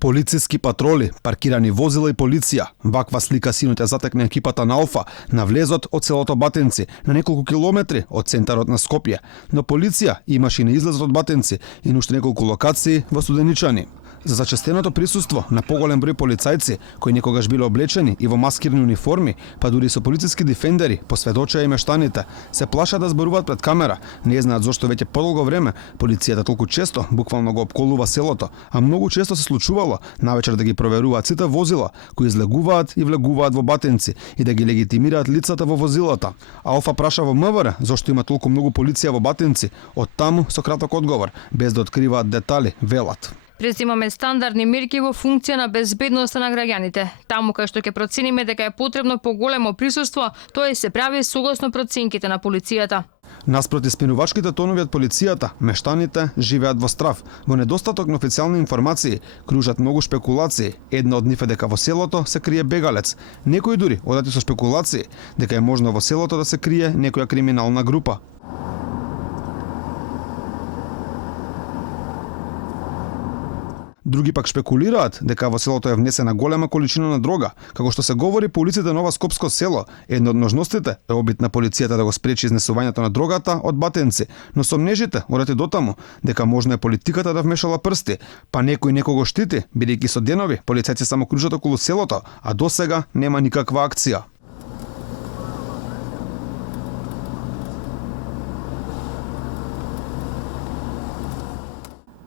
Полициски патроли, паркирани возила и полиција. Ваква слика синоќа затекна екипата на Алфа на влезот од селото Батенци, на неколку километри од центарот на Скопје. Но полиција имаше и на излезот од Батенци и на уште неколку локации во Студеничани. За зачестеното присуство на поголем број полицајци, кои некогаш биле облечени и во маскирни униформи, па дури со полициски дефендери, посведочија и мештаните, се плашат да зборуваат пред камера. Не знаат зошто веќе подолго време полицијата толку често буквално го опколува селото, а многу често се случувало навечер да ги проверуваат сите возила кои излегуваат и влегуваат во Батенци и да ги легитимираат лицата во возилата. Алфа праша во МВР зошто има толку многу полиција во Батенци, од таму со краток одговор, без да откриваат детали, велат. Презимаме стандардни мерки во функција на безбедноста на граѓаните. Таму кај што ќе процениме дека е потребно поголемо присуство, тоа се прави согласно проценките на полицијата. Наспроти смирувачките тонови од полицијата, мештаните живеат во страв. Во недостаток на официјални информации, кружат многу шпекулации. Една од нив е дека во селото се крие бегалец. Некои дури одати со шпекулации дека е можно во селото да се крие некоја криминална група. Други пак шпекулираат дека во селото е внесена голема количина на дрога. Како што се говори по улиците на ова скопско село, една од можностите е обид на полицијата да го спречи изнесувањето на дрогата од Батенци, но сомнежите одат дотаму дека можно е политиката да вмешала прсти, па некој некого штити, бидејќи со денови полицајци само кружат околу селото, а досега нема никаква акција.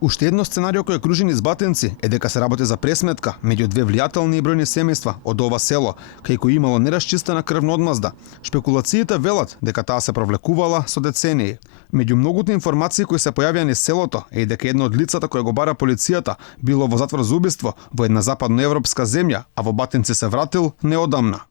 Уште едно сценарио кој кружи низ Батенци е дека се работи за пресметка меѓу две влијателни и бројни семејства од ова село, кај кој имало нерасчистена крвна одмазда. Шпекулациите велат дека таа се провлекувала со децении. Меѓу многуте информации кои се појавија низ селото е и дека едно од лицата која го бара полицијата било во затвор за убиство во една западноевропска земја, а во Батенци се вратил неодамна.